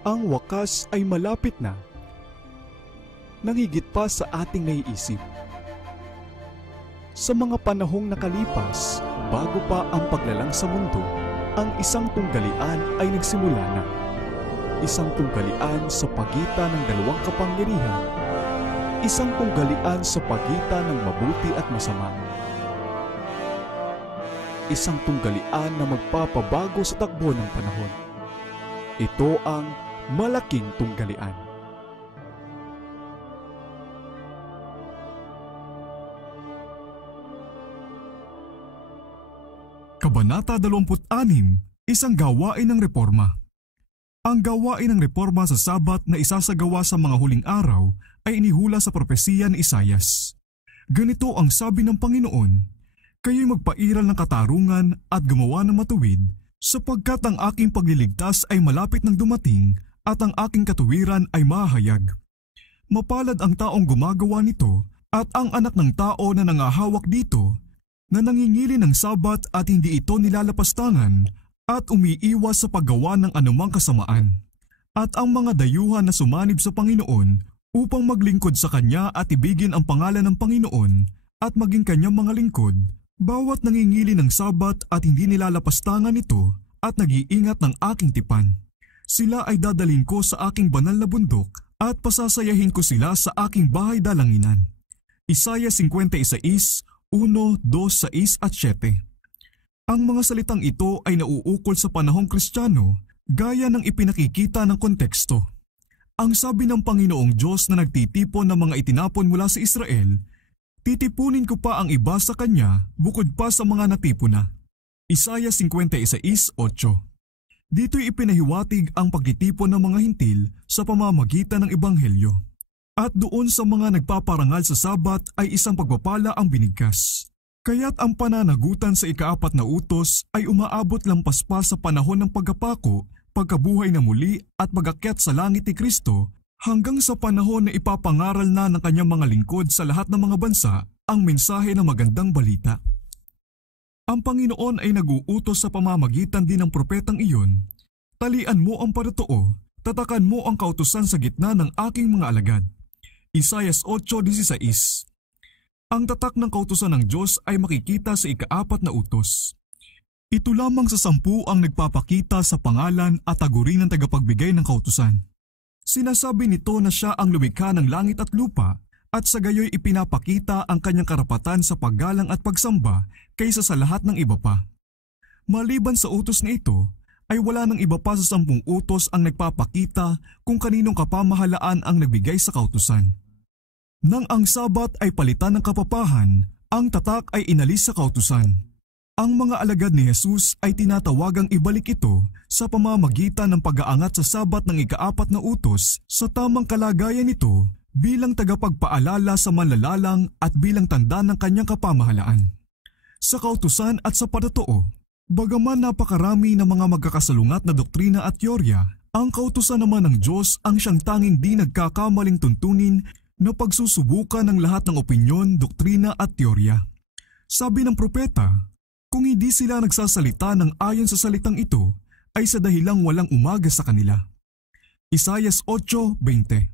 Ang wakas ay malapit na. Nang higit pa sa ating naiisip. Sa mga panahong nakalipas, bago pa ang paglalang sa mundo, ang isang tunggalian ay nagsimula na. Isang tunggalian sa pagitan ng dalawang kapangyarihan. Isang tunggalian sa pagitan ng mabuti at masama. Isang tunggalian na magpapabago sa takbo ng panahon. Ito ang malaking tunggalian. Kabanata 26, isang gawain ng reforma. Ang gawain ng reforma sa Sabat na isasagawa sa mga huling araw ay inihula sa propesiya ni Isaias. Ganito ang sabi ng Panginoon, "Kayo'y magpairal ng katarungan at gumawa ng matuwid, sapagkat ang aking pagliligtas ay malapit ng dumating at ang aking katuwiran ay mahayag. Mapalad ang taong gumagawa nito at ang anak ng tao na nangahawak dito, na nangingili ng Sabat at hindi ito nilalapastangan at umiiwas sa paggawa ng anumang kasamaan. At ang mga dayuhan na sumanib sa Panginoon upang maglingkod sa Kanya at ibigin ang pangalan ng Panginoon at maging Kanyang mga lingkod, bawat nangingili ng Sabat at hindi nilalapastangan ito at nag-iingat ng aking tipan. Sila ay dadalhin ko sa aking banal na bundok at pasasayahin ko sila sa aking bahay dalanginan." Isaiah 56, 1, 2, 6 at 7. Ang mga salitang ito ay nauukol sa panahong Kristiyano gaya ng ipinakikita ng konteksto. Ang sabi ng Panginoong Diyos na nagtitipon ng mga itinapon mula sa Israel, "Titipunin ko pa ang iba sa Kanya bukod pa sa mga natipon na." Isaiah 56, 8. Dito'y ipinahiwatig ang pagtitipon ng mga hintil sa pamamagitan ng Ebanghelyo. At doon sa mga nagpaparangal sa Sabat ay isang pagpapala ang binigkas. Kaya't ang pananagutan sa ika-4 na utos ay umaabot lampas pa sa panahon ng pagkapako, pagkabuhay na muli at pag-akyat sa langit ni Kristo hanggang sa panahon na ipapangaral na ng Kanyang mga lingkod sa lahat ng mga bansa ang mensahe ng magandang balita. Ang Panginoon ay nag-uutos sa pamamagitan din ng propetang iyon, "Talian mo ang paratoo, tatakan mo ang kautusan sa gitna ng aking mga alagad." Isaiah 8:16. Ang tatak ng kautusan ng Diyos ay makikita sa ika-4 na utos. Ito lamang sa 10 ang nagpapakita sa pangalan at tagurin ng tagapagbigay ng kautusan. Sinasabi nito na siya ang lumikha ng langit at lupa at sa gayoy ipinapakita ang kanyang karapatan sa paggalang at pagsamba kaysa sa lahat ng iba pa. Maliban sa utos na ito, ay wala nang iba pa sa 10 utos ang nagpapakita kung kaninong kapamahalaan ang nagbigay sa kautusan. Nang ang Sabat ay palitan ng kapapahan, ang tatak ay inalis sa kautusan. Ang mga alagad ni Jesus ay tinatawagang ibalik ito sa pamamagitan ng pag-aangat sa Sabat ng ika-4 na utos sa tamang kalagayan nito bilang tagapagpaalala sa manlalalang at bilang tanda ng kanyang kapamahalaan. Sa kautusan at sa paratoo, bagaman napakarami ng mga magkakasalungat na doktrina at teorya, ang kautusan naman ng Diyos ang siyang tanging di nagkakamaling tuntunin na pagsusubukan ng lahat ng opinyon, doktrina at teorya. Sabi ng propeta, kung hindi sila nagsasalita ng ayon sa salitang ito, ay sa dahilang walang umaga sa kanila. Isaiah 8:20.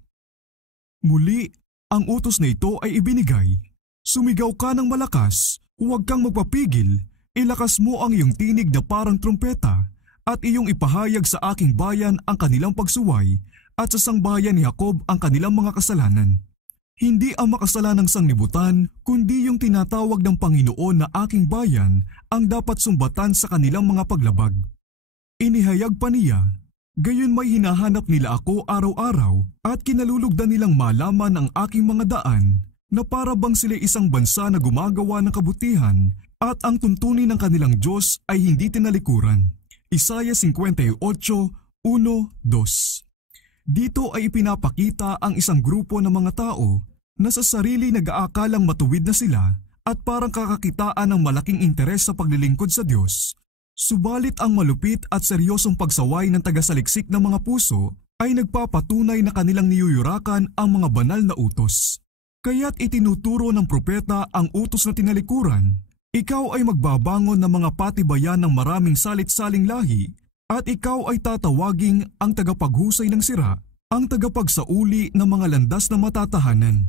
Muli, ang utos na ito ay ibinigay. Sumigaw ka ng malakas, huwag kang magpapigil, ilakas mo ang iyong tinig na parang trumpeta, at iyong ipahayag sa aking bayan ang kanilang pagsuway, at sa sangbahayan ni Jacob ang kanilang mga kasalanan. Hindi ang makasalanang sanglibutan, kundi yung tinatawag ng Panginoon na aking bayan ang dapat sumbatan sa kanilang mga paglabag. Inihayag pa niya, gayon may hinahanap nila ako araw-araw at kinalulugdan nilang malaman ang aking mga daan, na para bang sila isang bansa na gumagawa ng kabutihan at ang tuntunin ng kanilang Diyos ay hindi tinalikuran. Isaiah 58:1-2. Dito ay ipinapakita ang isang grupo ng mga tao na sa sarili nag-aakalang matuwid na sila at parang kakakitaan ng malaking interes sa paglilingkod sa Diyos. Subalit ang malupit at seryosong pagsaway ng tagasaliksik ng mga puso ay nagpapatunay na kanilang niyuyurakan ang mga banal na utos. Kaya't itinuturo ng propeta ang utos na tinalikuran. Ikaw ay magbabangon ng mga patibayan ng maraming salit-saling lahi At ikaw ay tatawaging ang tagapaghusay ng sira, ang tagapagsauli ng mga landas na matatahanan.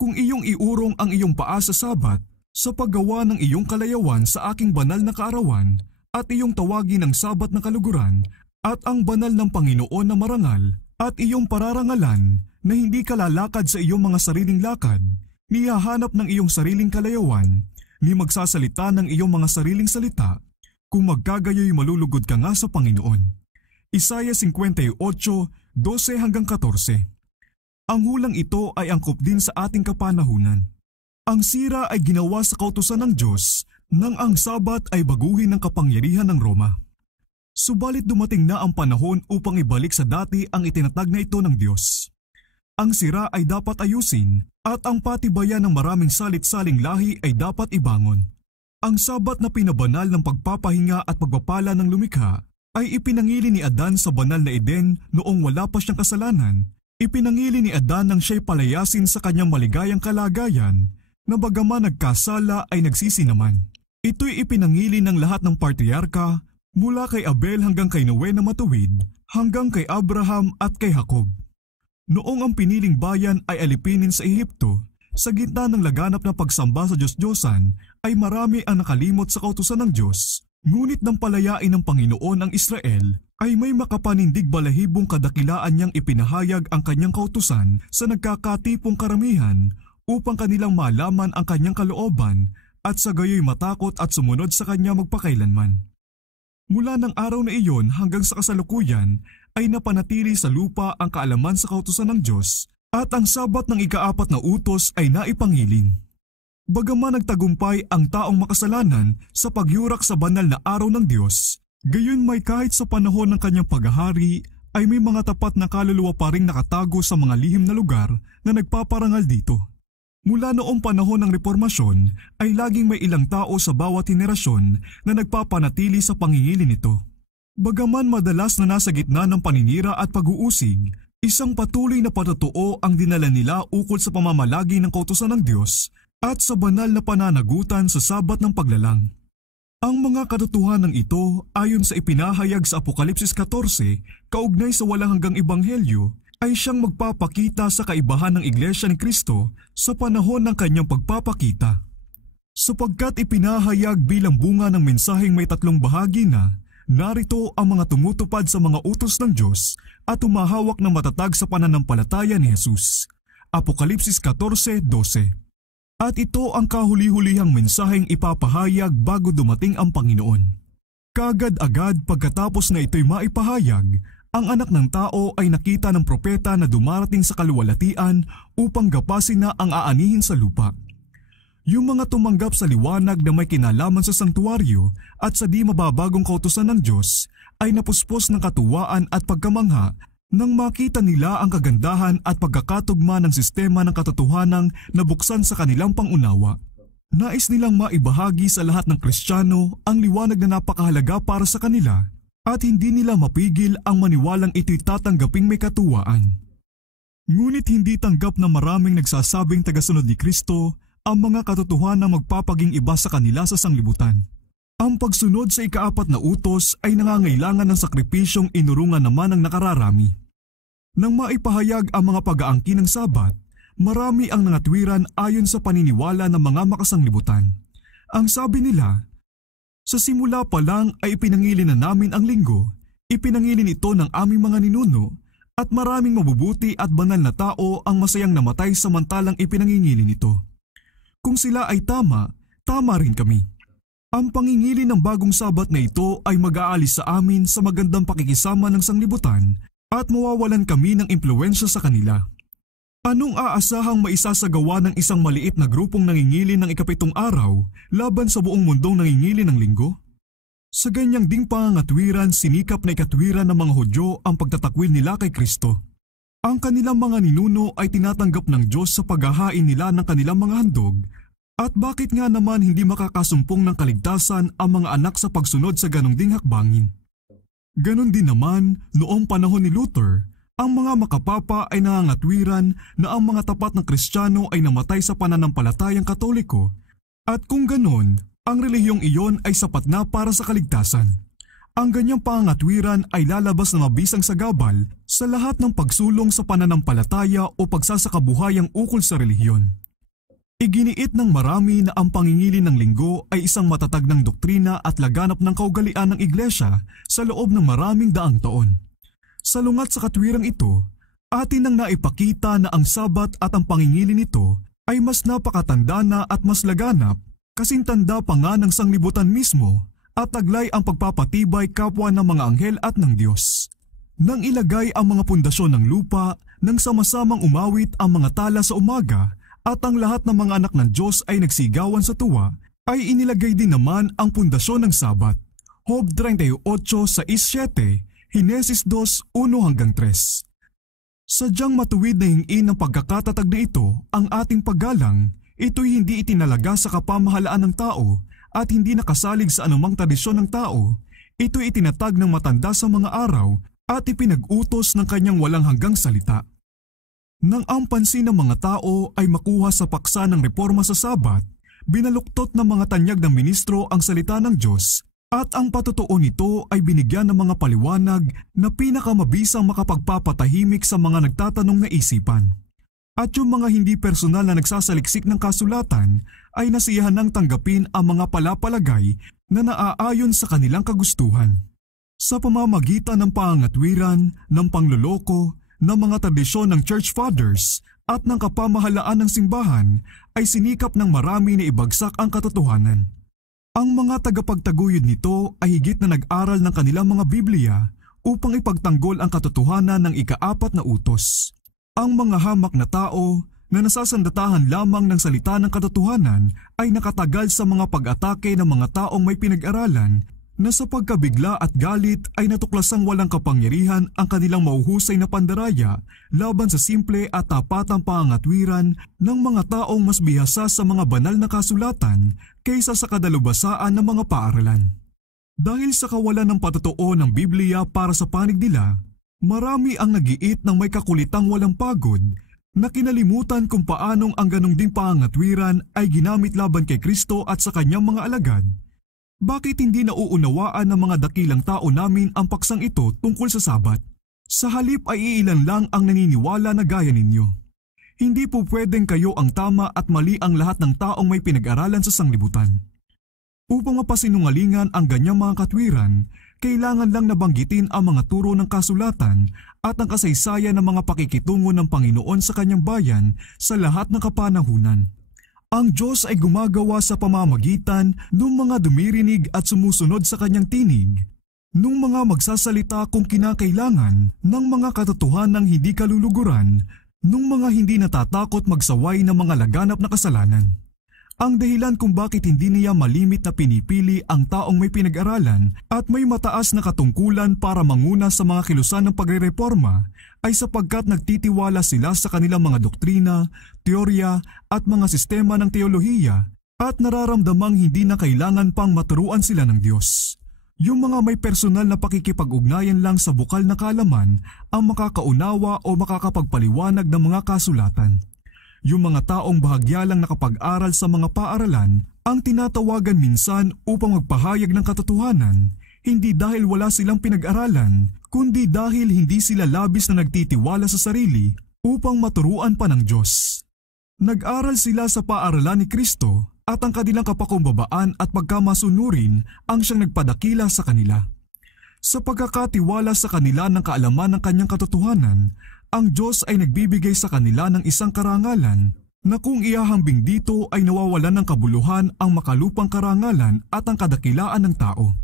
Kung iyong iurong ang iyong paa sa Sabat, sa paggawa ng iyong kalayawan sa aking banal na kaarawan, at iyong tawagin ng Sabat na kaluguran, at ang banal ng Panginoon na marangal, at iyong pararangalan na hindi ka lalakad sa iyong mga sariling lakad, ni hahanap ng iyong sariling kalayawan, ni magsasalita ng iyong mga sariling salita, kung magkagayoy malulugod ka nga sa Panginoon. Isaiah 58:12-14. Ang hulang ito ay angkop din sa ating kapanahunan. Ang sira ay ginawa sa kautusan ng Diyos nang ang Sabat ay baguhin ng kapangyarihan ng Roma. Subalit dumating na ang panahon upang ibalik sa dati ang itinatag na ito ng Diyos. Ang sira ay dapat ayusin at ang patibayan ng maraming salit-saling lahi ay dapat ibangon. Ang Sabat na pinabanal ng pagpapahinga at pagpapala ng lumikha ay ipinangili ni Adan sa banal na Eden noong wala pa siyang kasalanan. Ipinangili ni Adan nang siya'y palayasin sa kanyang maligayang kalagayan na bagaman nagkasala ay nagsisi naman. Ito'y ipinangili ng lahat ng patriarka mula kay Abel hanggang kay Noe na matuwid, hanggang kay Abraham at kay Jacob. Noong ang piniling bayan ay alipinin sa Ehipto, sa gitna ng laganap na pagsamba sa Diyos-Diyosan ay marami ang nakalimot sa kautusan ng Diyos. Ngunit nang palayain ng Panginoon ang Israel, ay may makapanindig balahibong kadakilaan niyang ipinahayag ang kanyang kautusan sa nagkakatipong karamihan upang kanilang malaman ang kanyang kalooban at sa gayoy matakot at sumunod sa kanya magpakailanman. Mula ng araw na iyon hanggang sa kasalukuyan ay napanatili sa lupa ang kaalaman sa kautusan ng Diyos at ang Sabat ng ika-4 na utos ay naipangilin. Bagaman nagtagumpay ang taong makasalanan sa pagyurak sa banal na araw ng Diyos, gayon may kahit sa panahon ng kanyang paghahari ay may mga tapat na kaluluwa pa ring nakatago sa mga lihim na lugar na nagpaparangal dito. Mula noong panahon ng Reformasyon ay laging may ilang tao sa bawat henerasyon na nagpapanatili sa pangingili nito. Bagaman madalas na nasa gitna ng paninira at pag-uusig, isang patuloy na patotoo ang dinala nila ukol sa pamamalagi ng kautusan ng Diyos at sa banal na pananagutan sa Sabat ng paglalang. Ang mga katotohanan ito ayon sa ipinahayag sa Apokalipsis 14, kaugnay sa walang hanggang ebanghelyo, ay siyang magpapakita sa kaibahan ng Iglesia ni Kristo sa panahon ng kanyang pagpapakita. Sapagkat ipinahayag bilang bunga ng mensaheng may 3 bahagi na, narito ang mga tumutupad sa mga utos ng Diyos at humahawak ng matatag sa pananampalataya ni Jesus. Apokalipsis 14:12. At ito ang kahuli-hulihang mensaheng ipapahayag bago dumating ang Panginoon. Kagad-agad pagkatapos na ito'y maipahayag, ang anak ng tao ay nakita ng propeta na dumarating sa kaluwalhatian upang gapasin na ang aanihin sa lupa. Yung mga tumanggap sa liwanag na may kinalaman sa sangtuwaryo at sa di mababagong kautusan ng Diyos ay napuspos ng katuwaan at pagkamangha nang makita nila ang kagandahan at pagkakatugma ng sistema ng katotohanang nabuksan sa kanilang pangunawa. Nais nilang maibahagi sa lahat ng Kristiyano ang liwanag na napakahalaga para sa kanila at hindi nila mapigil ang maniwalang ito'y tatanggaping may katuwaan. Ngunit hindi tanggap na maraming nagsasabing tagasunod ni Kristo ang mga katotohanan na magpapaging iba sa kanila sa sanglibutan. Ang pagsunod sa ika-4 na utos ay nangangailangan ng sakripisyong inurungan naman ng nakararami. Nang maipahayag ang mga pag-aangkin ng Sabat, marami ang nangatwiran ayon sa paniniwala ng mga makasanglibutan. Ang sabi nila, sa simula pa lang ay ipinangilin na namin ang linggo, ipinangilin ito ng aming mga ninuno, at maraming mabubuti at banal na tao ang masayang namatay samantalang ipinangingilin ito. Kung sila ay tama, tama rin kami. Ang pangingili ng bagong Sabat na ito ay mag-aalis sa amin sa magandang pakikisama ng sanglibutan at mawawalan kami ng impluwensya sa kanila. Anong aasahang maisasagawa ng isang maliit na grupong nangingili ng ika-7 araw laban sa buong mundong nangingili ng linggo? Sa ganyang ding pangangatwiran, sinikap na ikatwiran ng mga Hudyo ang pagtatakwil nila kay Kristo. Ang kanilang mga ninuno ay tinatanggap ng Diyos sa paghahain nila ng kanilang mga handog, at bakit nga naman hindi makakasumpong ng kaligtasan ang mga anak sa pagsunod sa ganong ding hakbangin? Ganon din naman noong panahon ni Luther, ang mga makapapa ay nangangatwiran na ang mga tapat na Kristiyano ay namatay sa pananampalatayang Katoliko, at kung ganon, ang relihiyong iyon ay sapat na para sa kaligtasan. Ang ganyang pangangatwiran ay lalabas na mabisang sagabal sa lahat ng pagsulong sa pananampalataya o pagsasakabuhayang ukol sa relihiyon. Iginiit ng marami na ang pangingili ng linggo ay isang matatag ng doktrina at laganap ng kaugalian ng iglesia sa loob ng maraming daang taon. Salungat sa katwirang ito, atin nang naipakita na ang Sabat at ang pangingili nito ay mas napakatanda na at mas laganap kasing tanda pa nga ng sanglibutan mismo at taglay ang pagpapatibay kapwa ng mga anghel at ng Diyos. Nang ilagay ang mga pundasyon ng lupa, nang sama-samang umawit ang mga tala sa umaga at ang lahat ng mga anak ng Diyos ay nagsigawan sa tuwa, ay inilagay din naman ang pundasyon ng Sabat. Job 38:6-7, Henesis 2:1-3. Sadyang matuwid na hingin ng pagkakatatag na ito ang ating paggalang, ito'y hindi itinalaga sa kapamahalaan ng tao at hindi nakasalig sa anumang tradisyon ng tao. Ito'y itinatag ng matanda sa mga araw at ipinag-utos ng kanyang walang hanggang salita. Nang ang pansin ng mga tao ay makuha sa paksa ng reforma sa Sabat, binaluktot ng mga tanyag ng ministro ang salita ng Diyos at ang patotoo nito ay binigyan ng mga paliwanag na pinakamabisang makapagpapatahimik sa mga nagtatanong na isipan. At yung mga hindi personal na nagsasaliksik ng kasulatan ay nasiyahan ng tanggapin ang mga palapalagay na naaayon sa kanilang kagustuhan. Sa pamamagitan ng pangangatwiran, ng pangloloko, ng mga tradisyon ng Church Fathers at ng kapamahalaan ng simbahan ay sinikap ng marami na ibagsak ang katotohanan. Ang mga tagapagtaguyod nito ay higit na nag-aral ng kanilang mga Biblia upang ipagtanggol ang katotohanan ng ika-4 na utos. Ang mga hamak na tao na nasasandatahan lamang ng salita ng katotohanan ay nakatagal sa mga pag-atake ng mga taong may pinag-aralan na sa pagkabigla at galit ay natuklasang walang kapangyarihan ang kanilang mauhusay na pandaraya laban sa simple at tapatang pangangatwiran ng mga taong mas bihasa sa mga banal na kasulatan kaysa sa kadalubasaan ng mga paaralan. Dahil sa kawalan ng patotoo ng Biblia para sa panig nila, marami ang nagiit ng may kakulitang walang pagod na kinalimutan kung paanong ang ganong ding pangangatwiran ay ginamit laban kay Kristo at sa kanyang mga alagad. Bakit hindi nauunawaan ng mga dakilang tao namin ang paksang ito tungkol sa Sabat? Sa halip ay iilan lang ang naniniwala na gaya ninyo. Hindi po pwedeng kayo ang tama at mali ang lahat ng taong may pinag-aralan sa sanglibutan. Upang mapasinungalingan ang ganyang mga katwiran, kailangan lang nabanggitin ang mga turo ng kasulatan at ang kasaysayan ng mga pakikitungo ng Panginoon sa kanyang bayan sa lahat ng kapanahunan. Ang Diyos ay gumagawa sa pamamagitan ng mga dumirinig at sumusunod sa kanyang tinig, nung mga magsasalita kung kinakailangan ng mga katotohanang hindi kaluluguran, nung mga hindi natatakot magsaway ng mga laganap na kasalanan. Ang dahilan kung bakit hindi niya malimit na pinipili ang taong may pinag-aralan at may mataas na katungkulan para manguna sa mga kilusan ng pagrereforma ay sapagkat nagtitiwala sila sa kanilang mga doktrina, teorya at mga sistema ng teolohiya at nararamdamang hindi na kailangan pang maturuan sila ng Diyos. Yung mga may personal na pakikipag-ugnayan lang sa bukal na kaalaman ang makakaunawa o makakapagpaliwanag ng mga kasulatan. Yung mga taong bahagya lang nakapag-aral sa mga paaralan ang tinatawagan minsan upang magpahayag ng katotohanan, hindi dahil wala silang pinag-aralan, kundi dahil hindi sila labis na nagtitiwala sa sarili upang maturuan pa ng Diyos. Nag-aral sila sa paaralan ni Kristo at ang kanilang kapakumbabaan at pagkamasunurin ang siyang nagpadakila sa kanila. Sa pagkakatiwala sa kanila ng kaalaman ng kanyang katotohanan, ang Diyos ay nagbibigay sa kanila ng isang karangalan na kung ihahambing dito ay nawawalan ng kabuluhan ang makalupang karangalan at ang kadakilaan ng tao.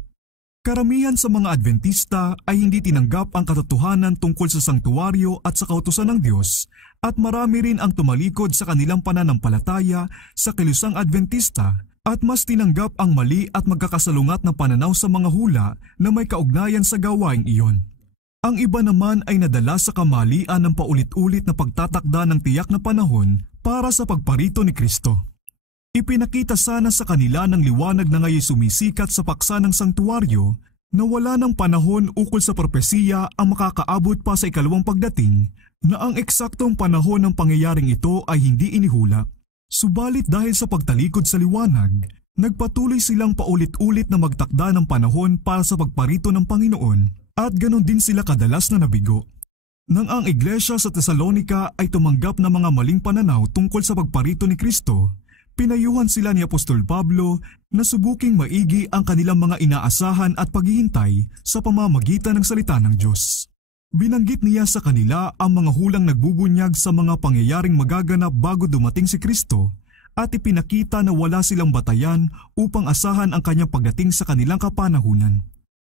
Karamihan sa mga Adventista ay hindi tinanggap ang katotohanan tungkol sa sangtuwaryo at sa kautusan ng Diyos at marami rin ang tumalikod sa kanilang pananampalataya sa kilusang Adventista at mas tinanggap ang mali at magkakasalungat na pananaw sa mga hula na may kaugnayan sa gawaing iyon. Ang iba naman ay nadala sa kamalian ng paulit-ulit na pagtatakda ng tiyak na panahon para sa pagparito ni Kristo. Ipinakita sana sa kanila ng liwanag na ngayon sumisikat sa paksa ng sangtuwaryo na wala ng panahon ukol sa propesiya ang makakaabot pa sa ikalawang pagdating, na ang eksaktong panahon ng pangyayaring ito ay hindi inihula. Subalit dahil sa pagtalikod sa liwanag, Nagpatuloy silang paulit-ulit na magtakda ng panahon para sa pagparito ng Panginoon at ganon din sila kadalas na nabigo. Nang ang iglesia sa Tesalonica ay tumanggap ng mga maling pananaw tungkol sa pagparito ni Kristo, pinayuhan sila ni Apostol Pablo na subuking maigi ang kanilang mga inaasahan at paghihintay sa pamamagitan ng salita ng Diyos. Binanggit niya sa kanila ang mga hulang nagbubunyag sa mga pangyayaring magaganap bago dumating si Kristo at ipinakita na wala silang batayan upang asahan ang kanyang pagdating sa kanilang kapanahunan.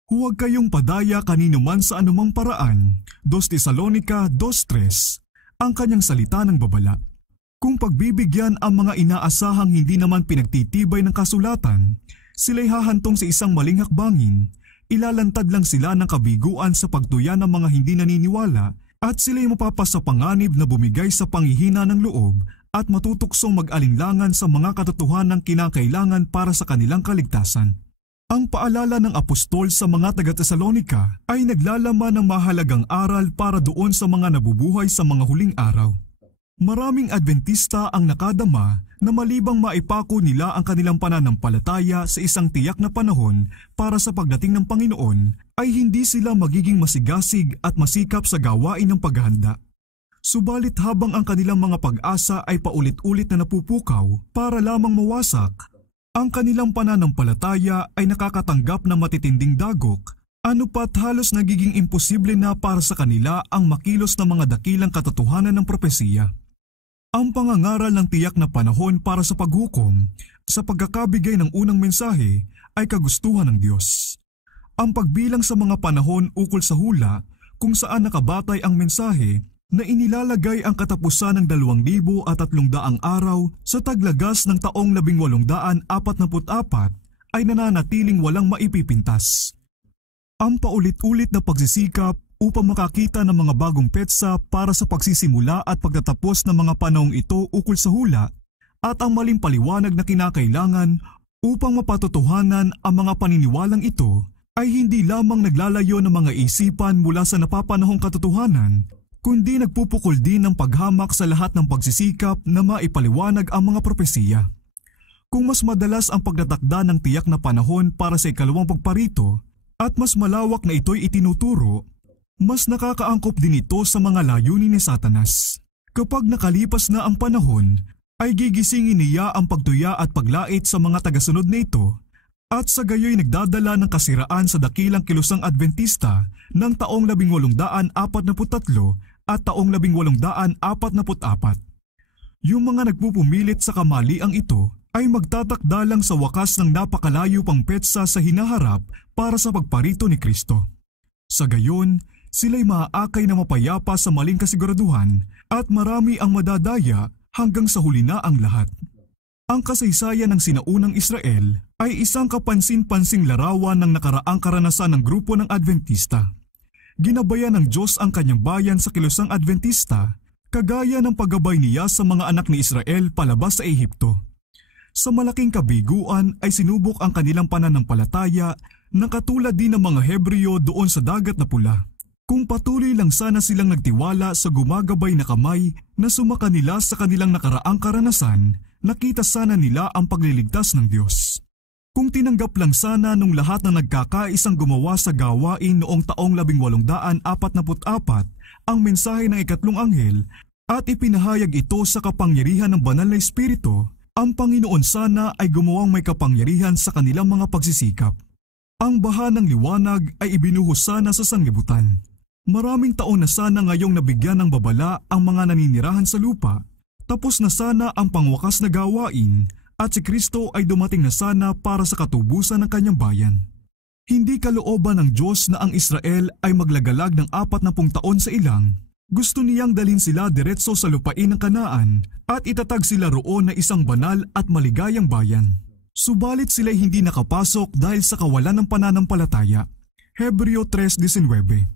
Huwag kayong padaya kanino man sa anumang paraan, 2 Tesalonica 2:3, ang kanyang salita ng babala. Kung pagbibigyan ang mga inaasahang hindi naman pinagtitibay ng kasulatan, sila'y hahantong sa isang maling hakbangin, ilalantad lang sila ng kabiguan sa pagtuya ng mga hindi naniniwala at sila'y mapapasapanganib na bumigay sa panghihina ng loob at matutuksong mag-alinlangan sa mga katotohanang kinakailangan para sa kanilang kaligtasan. Ang paalala ng apostol sa mga taga-Tesalonica ay naglalaman ng mahalagang aral para doon sa mga nabubuhay sa mga huling araw. Maraming Adventista ang nakadama na malibang maipako nila ang kanilang pananampalataya sa isang tiyak na panahon para sa pagdating ng Panginoon ay hindi sila magiging masigasig at masikap sa gawain ng paghahanda. Subalit habang ang kanilang mga pag-asa ay paulit-ulit na napupukaw para lamang mawasak, ang kanilang pananampalataya ay nakakatanggap ng matitinding dagok, ano pat halos nagiging imposible na para sa kanila ang makilos ng mga dakilang katotohanan ng propesiya. Ang pangangaral ng tiyak na panahon para sa paghukom sa pagkakabigay ng unang mensahe ay kagustuhan ng Diyos. Ang pagbilang sa mga panahon ukol sa hula kung saan nakabatay ang mensahe na inilalagay ang katapusan ng 2,300 araw sa taglagas ng taong 1844 ay nananatiling walang maipipintas. Ang paulit-ulit na pagsisikap upang makakita ng mga bagong petsa para sa pagsisimula at pagtatapos ng mga panahong ito ukol sa hula at ang maling paliwanag na kinakailangan upang mapatotohanan ang mga paniniwalang ito ay hindi lamang naglalayo ng mga isipan mula sa napapanahong katotohanan, kundi nagpupukol din ng paghamak sa lahat ng pagsisikap na maipaliwanag ang mga propesiya. Kung mas madalas ang pagtatakda ng tiyak na panahon para sa ikalawang pagparito at mas malawak na ito'y itinuturo, mas nakakaangkop din ito sa mga layunin ni Satanas. Kapag nakalipas na ang panahon, ay gigisingin niya ang pagtuya at paglait sa mga tagasunod na ito at sa gayoy nagdadala ng kasiraan sa dakilang kilusang Adventista ng taong 1843 at taong 1844. Yung mga nagpupumilit sa kamaliang ito ay magtatakda lang sa wakas ng napakalayo pang petsa sa hinaharap para sa pagparito ni Kristo. Sa gayon, sila'y maaakay na mapayapa sa maling kasiguraduhan at marami ang madadaya hanggang sa huli na ang lahat. Ang kasaysayan ng sinaunang Israel ay isang kapansin-pansing larawan ng nakaraang karanasan ng grupo ng Adventista. Ginabayan ng Diyos ang kanyang bayan sa kilusang Adventista, kagaya ng paggabay niya sa mga anak ni Israel palabas sa Ehipto. Sa malaking kabiguan ay sinubok ang kanilang pananampalataya na katulad din ng mga Hebreo doon sa Dagat na Pula. Kung patuloy lang sana silang nagtiwala sa gumagabay na kamay na sumaka nila sa kanilang nakaraang karanasan, nakita sana nila ang pagliligtas ng Diyos. Kung tinanggap lang sana nung lahat na nagkakaisang gumawa sa gawain noong taong 1844 ang mensahe ng ikatlong anghel at ipinahayag ito sa kapangyarihan ng banal na Espiritu, ang Panginoon sana ay gumawang may kapangyarihan sa kanilang mga pagsisikap. Ang baha ng liwanag ay ibinuhos sana sa sanlibutan. Maraming taon na sana ngayong nabigyan ng babala ang mga naninirahan sa lupa, tapos na sana ang pangwakas na gawain, at si Kristo ay dumating na sana para sa katubusan ng kanyang bayan. Hindi kalooban ng Diyos na ang Israel ay maglagalag ng 40 taon sa ilang. Gusto niyang dalhin sila diretso sa lupain ng Kanaan at itatag sila roon na isang banal at maligayang bayan. Subalit sila'y hindi nakapasok dahil sa kawalan ng pananampalataya. Hebreo 3:19.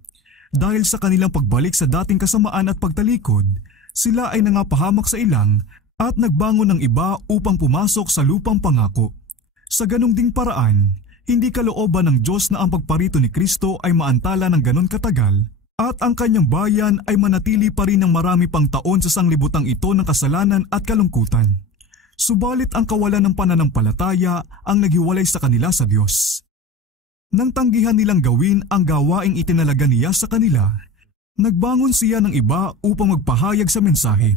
Dahil sa kanilang pagbalik sa dating kasamaan at pagtalikod, sila ay nangapahamak sa ilang at nagbangon ng iba upang pumasok sa lupang pangako. Sa ganung ding paraan, hindi kalooban ng Diyos na ang pagparito ni Kristo ay maantala ng ganon katagal at ang kanyang bayan ay manatili pa rin ng marami pang taon sa sanglibutang ito ng kasalanan at kalungkutan. Subalit ang kawalan ng pananampalataya ang naghiwalay sa kanila sa Diyos. Nang tanggihan nilang gawin ang gawaing itinalaga niya sa kanila, nagbangon siya ng iba upang magpahayag sa mensahe.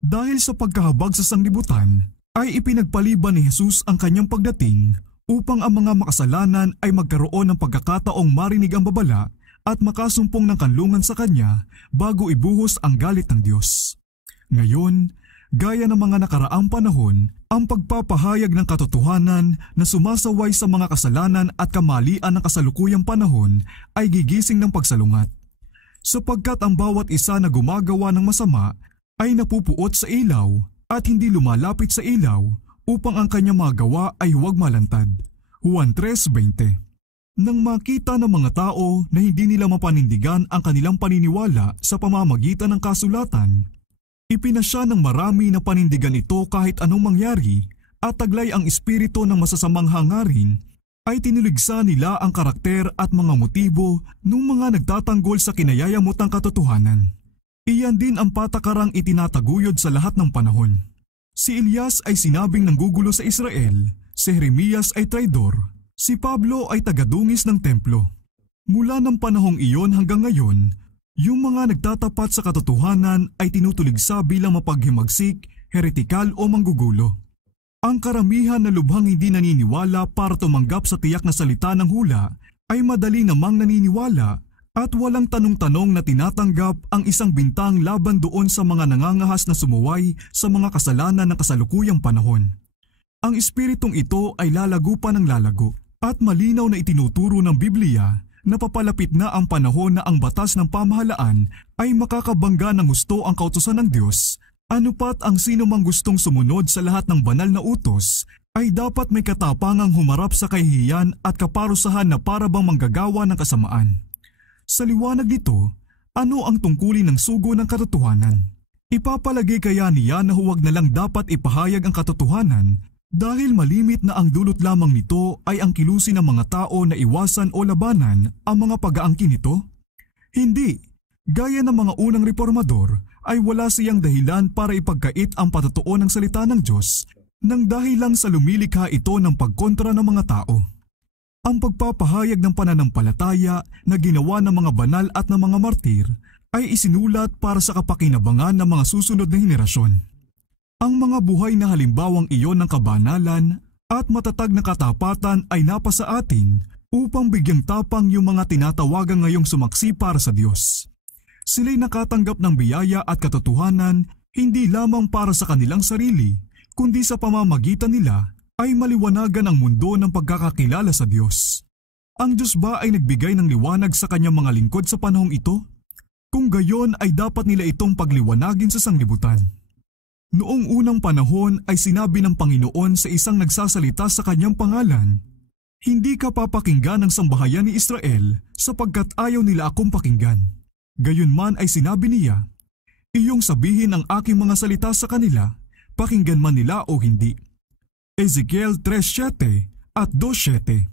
Dahil sa pagkahabag sa sanglibutan, ay ipinagpaliban ni Jesus ang kanyang pagdating upang ang mga makasalanan ay magkaroon ng pagkakataong marinig ang babala at makasumpong ng kanlungan sa kanya bago ibuhos ang galit ng Diyos. Ngayon, gaya ng mga nakaraang panahon, ang pagpapahayag ng katotohanan na sumasaway sa mga kasalanan at kamalian ng kasalukuyang panahon ay gigising ng pagsalungat. Sapagkat ang bawat isa na gumagawa ng masama ay napupuot sa ilaw at hindi lumalapit sa ilaw upang ang kanyang mga gawa ay huwag malantad. Juan 3:20. Nang makita ng mga tao na hindi nila mapanindigan ang kanilang paniniwala sa pamamagitan ng kasulatan, ipinasya ng marami na panindigan ito kahit anong mangyari at taglay ang espiritu ng masasamang hangarin ay tinuligsa nila ang karakter at mga motibo ng mga nagtatanggol sa kinayayamotang katotohanan. Iyan din ang patakarang itinataguyod sa lahat ng panahon. Si Elias ay sinabing nanggugulo sa Israel, si Jeremias ay traidor, si Pablo ay tagadungis ng templo. Mula ng panahong iyon hanggang ngayon, yung mga nagtatapat sa katotohanan ay tinutuligsa bilang mapaghimagsik, heretikal o manggugulo. Ang karamihan na lubhang hindi naniniwala para tumanggap sa tiyak na salita ng hula ay madali namang naniniwala at walang tanong-tanong na tinatanggap ang isang bintang laban doon sa mga nangangahas na sumuway sa mga kasalanan ng kasalukuyang panahon. Ang espiritong ito ay lalago pa ng lalago at malinaw na itinuturo ng Biblia na papalapit na ang panahon na ang batas ng pamahalaan ay makakabangga ng husto ang kautusan ng Diyos. Anupat ang sino mang gustong sumunod sa lahat ng banal na utos ay dapat may katapangang humarap sa kahihiyan at kaparusahan na para bang manggagawa ng kasamaan. Sa liwanag nito, ano ang tungkulin ng sugo ng katotohanan? Ipapalagay kaya niya na huwag na lang dapat ipahayag ang katotohanan dahil malimit na ang dulot lamang nito ay ang kilusin ng mga tao na iwasan o labanan ang mga pag-aangkin nito? Hindi. Gaya ng mga unang reformador ay wala siyang dahilan para ipagkait ang patotoo ng salita ng Diyos nang dahil lang sa lumilikha ito ng pagkontra ng mga tao. Ang pagpapahayag ng pananampalataya na ginawa ng mga banal at ng mga martir ay isinulat para sa kapakinabangan ng mga susunod na henerasyon. Ang mga buhay na halimbawang iyon ng kabanalan at matatag na katapatan ay napasa atin upang bigyang tapang yung mga tinatawagan ngayong sumaksi para sa Diyos. Sila'y nakatanggap ng biyaya at katotohanan hindi lamang para sa kanilang sarili, kundi sa pamamagitan nila ay maliwanagan ang mundo ng pagkakakilala sa Diyos. Ang Diyos ba ay nagbigay ng liwanag sa kanyang mga lingkod sa panahong ito? Kung gayon ay dapat nila itong pagliwanagin sa sanglibutan. Noong unang panahon ay sinabi ng Panginoon sa isang nagsasalita sa kanyang pangalan, "Hindi ka papakinggan ng sambahayan ni Israel sapagkat ayaw nila akong pakinggan." Gayunman ay sinabi niya, "Iyong sabihin ang aking mga salita sa kanila, pakinggan man nila o hindi." Ezekiel 3:7 at 2:7.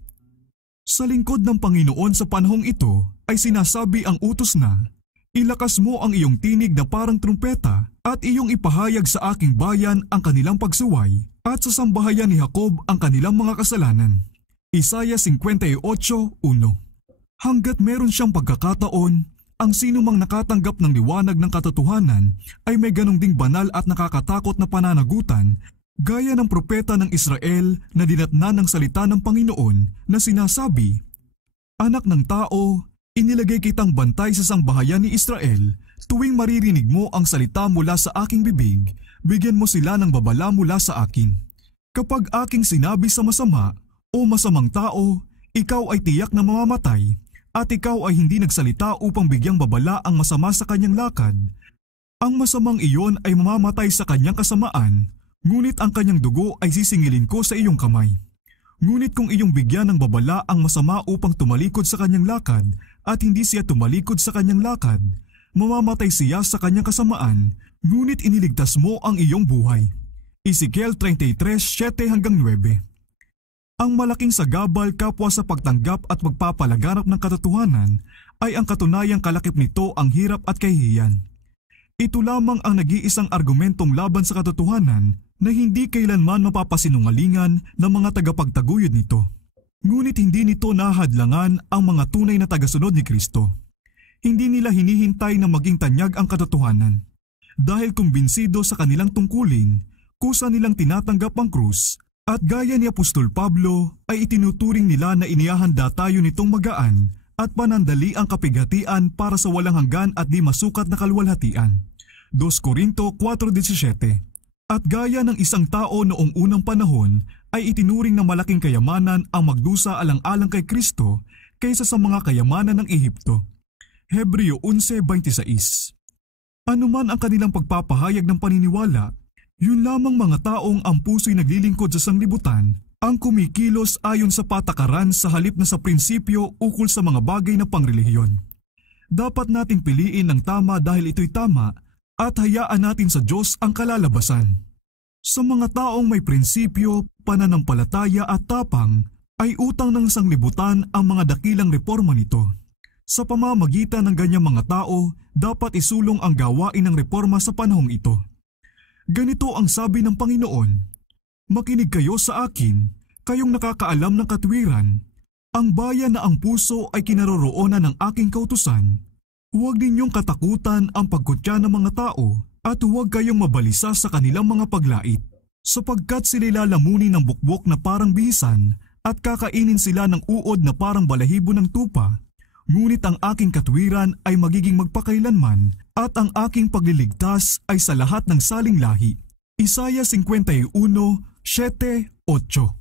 Sa lingkod ng Panginoon sa panahong ito ay sinasabi ang utos na, "Ilakas mo ang iyong tinig na parang trumpeta at iyong ipahayag sa aking bayan ang kanilang pagsuway at sa sambahayan ni Jacob ang kanilang mga kasalanan." Isaiah 58:1. Hanggat meron siyang pagkakataon, ang sino mang nakatanggap ng liwanag ng katotohanan ay may ganong ding banal at nakakatakot na pananagutan gaya ng propeta ng Israel na dinatnan ng salita ng Panginoon na sinasabi, "Anak ng tao, inilagay kitang bantay sa sangbahayan ni Israel. Tuwing maririnig mo ang salita mula sa aking bibig, bigyan mo sila ng babala mula sa akin. Kapag aking sinabi sa masama o masamang tao, ikaw ay tiyak na mamamatay, at ikaw ay hindi nagsalita upang bigyang babala ang masama sa kanyang lakad. Ang masamang iyon ay mamamatay sa kanyang kasamaan, ngunit ang kanyang dugo ay sisingilin ko sa iyong kamay. Ngunit kung iyong bigyan ng babala ang masama upang tumalikod sa kanyang lakad at hindi siya tumalikod sa kanyang lakad, mamamatay siya sa kanyang kasamaan, ngunit iniligtas mo ang iyong buhay." Ezekiel 33:7-9. Ang malaking sagabal kapwa sa pagtanggap at pagpapalaganap ng katotohanan ay ang katunayang kalakip nito ang hirap at kahihiyan. Ito lamang ang nag-iisang argumentong laban sa katotohanan na hindi kailanman mapapasinungalingan ng mga tagapagtaguyod nito. Ngunit hindi nito nahadlangan ang mga tunay na tagasunod ni Kristo. Hindi nila hinihintay na maging tanyag ang katotohanan. Dahil kumbinsido sa kanilang tungkulin, kusa nilang tinatanggap ang krus at gaya ni Apostol Pablo ay itinuturing nila na inihahanda tayo nitong magaan at panandali ang kapighatian para sa walang hanggan at di masukat na kaluwalhatian. 2 Corinto 4:17. At gaya ng isang tao noong unang panahon ay itinuring na malaking kayamanan ang magdusa alang-alang kay Kristo kaysa sa mga kayamanan ng Ehipto. Hebreo 11:26. Ano man ang kanilang pagpapahayag ng paniniwala, yun lamang mga taong ang puso'y naglilingkod sa sanglibutan ang kumikilos ayon sa patakaran sa halip na sa prinsipyo ukol sa mga bagay na pangrelihiyon. Dapat nating piliin ang tama dahil ito'y tama at hayaan natin sa Diyos ang kalalabasan. Sa mga taong may prinsipyo, pananampalataya at tapang, ay utang ng sanglibutan ang mga dakilang reforma nito. Sa pamamagitan ng ganyang mga tao, dapat isulong ang gawain ng reforma sa panahong ito. Ganito ang sabi ng Panginoon, "Makinig kayo sa akin, kayong nakakaalam ng katwiran. Ang bayan na ang puso ay kinaroroonan ng aking kautusan. Huwag ninyong katakutan ang pagkutya ng mga tao at huwag kayong mabalisa sa kanilang mga paglait, sapagkat sila'y lalamunin ng bukbok na parang bihisan at kakainin sila ng uod na parang balahibo ng tupa. Ngunit ang aking katwiran ay magiging magpakailanman at ang aking pagliligtas ay sa lahat ng saling lahi." Isaiah 51:7-8.